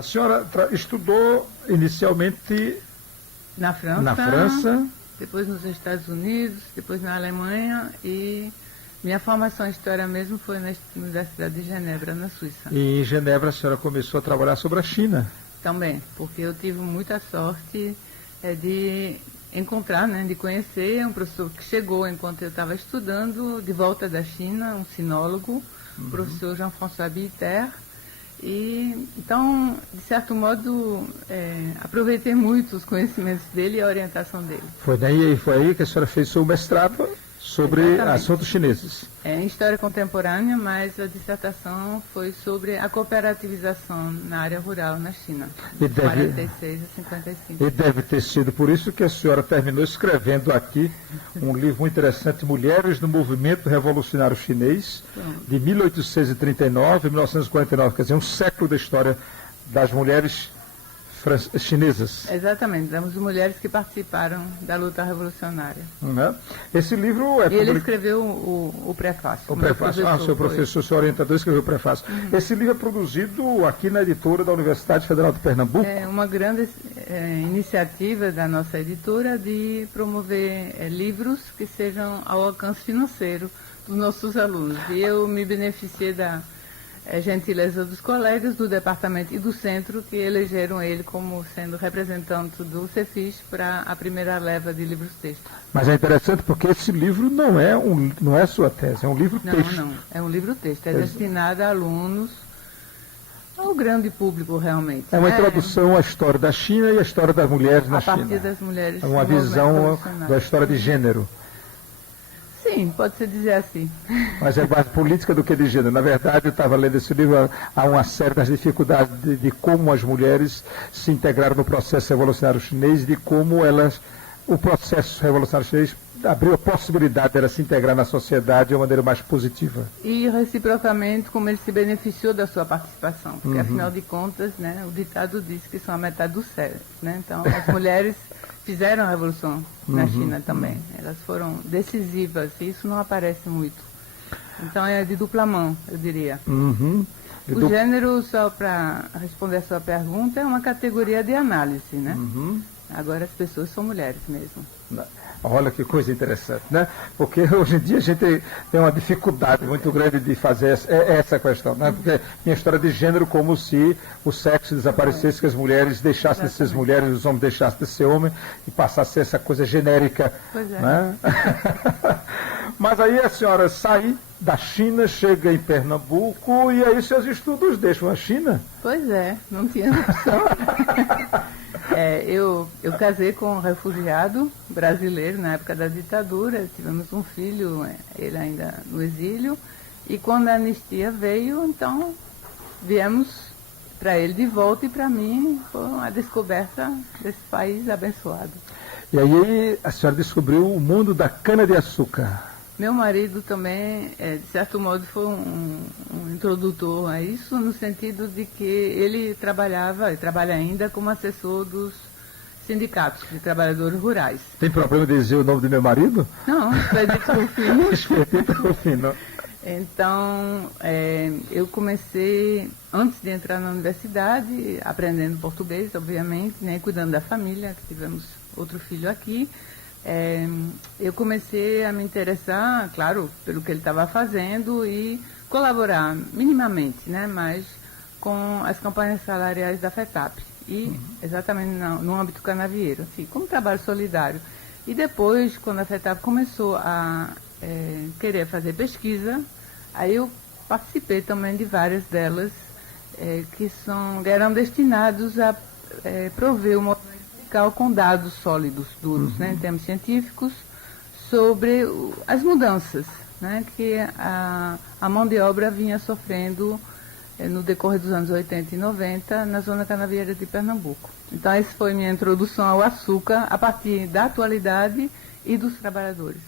A senhora estudou inicialmente Na França, na França, depois nos Estados Unidos, depois na Alemanha, e minha formação em História mesmo foi na Universidade de Genebra, na Suíça. e em Genebra a senhora começou a trabalhar sobre a China. Também, porque eu tive muita sorte de encontrar, né, de conhecer um professor que chegou enquanto eu estava estudando, de volta da China, um sinólogo, o professor Jean-François Bitter. E, então, de certo modo, aproveitei muito os conhecimentos dele e a orientação dele. Foi aí que a senhora fez seu mestrado sobre Exatamente. assuntos chineses. Em História Contemporânea, mas a dissertação foi sobre a cooperativização na área rural na China, de 46 a 55. E deve ter sido por isso que a senhora terminou escrevendo aqui um livro muito interessante, Mulheres no Movimento Revolucionário Chinês, de 1839 a 1949, quer dizer, um século da história das mulheres chinesas. Exatamente, das mulheres que participaram da luta revolucionária. Né? Esse livro é E ele escreveu o prefácio. O prefácio. Seu professor, seu orientador escreveu o prefácio. Esse livro é produzido aqui na editora da Universidade Federal de Pernambuco. É uma grande iniciativa da nossa editora de promover livros que sejam ao alcance financeiro dos nossos alunos. E eu me beneficiei da gentileza dos colegas do departamento e do centro que elegeram ele como sendo representante do Cefis para a primeira leva de livros-textos. Mas é interessante porque esse livro não é sua tese, é um livro-texto. Não, é um livro-texto, é destinado a alunos, ao grande público realmente. É uma introdução à história da China e à história das mulheres na China. A partir das mulheres. É uma visão da história de gênero. Sim, pode-se dizer assim. Mas é mais política do que de gênero. Na verdade, eu estava lendo esse livro, há uma série das dificuldades de como as mulheres se integraram no processo revolucionário chinês, de como o processo revolucionário chinês abriu a possibilidade dela se integrar na sociedade de uma maneira mais positiva. E reciprocamente, como ele se beneficiou da sua participação. Porque, afinal de contas, né, o ditado diz que são a metade do cérebro. Né? Então, as mulheres fizeram a revolução na China também. Elas foram decisivas, e isso não aparece muito. Então é de dupla mão, eu diria. O gênero, só para responder a sua pergunta, é uma categoria de análise, né? Agora as pessoas são mulheres mesmo. Olha que coisa interessante, né? Porque hoje em dia a gente tem uma dificuldade muito grande de fazer essa questão, né? Porque tem a história de gênero como se o sexo desaparecesse, que as mulheres deixassem de ser mulheres, os homens deixassem de ser homens e passasse a ser essa coisa genérica. Pois é. Né? Mas aí a senhora sai da China, chega em Pernambuco e aí seus estudos deixam a China? Pois é, não tinha opção. Eu casei com um refugiado brasileiro na época da ditadura, tivemos um filho, ele ainda no exílio, e quando a anistia veio, então viemos para ele de volta e para mim foi uma descoberta desse país abençoado. E aí a senhora descobriu o mundo da cana-de-açúcar. Meu marido também, de certo modo, foi um introdutor a isso, no sentido de que ele trabalha ainda como assessor dos sindicatos de trabalhadores rurais. Tem problema de dizer o nome do meu marido? Não, Expedito Rufino. Expedito Rufino. Então, eu comecei, antes de entrar na universidade, aprendendo português, obviamente, né, cuidando da família, que tivemos outro filho aqui. Eu comecei a me interessar, claro, pelo que ele estava fazendo e colaborar minimamente, né, mas com as campanhas salariais da FETAP e exatamente no âmbito canavieiro, assim, como trabalho solidário. E depois, quando a FETAP começou a querer fazer pesquisa, aí eu participei também de várias delas que eram destinados a prover o movimento com dados sólidos, duros, né, em termos científicos, sobre as mudanças, né, que a mão de obra vinha sofrendo no decorrer dos anos 80 e 90 na zona canavieira de Pernambuco. Então, essa foi minha introdução ao açúcar a partir da atualidade e dos trabalhadores.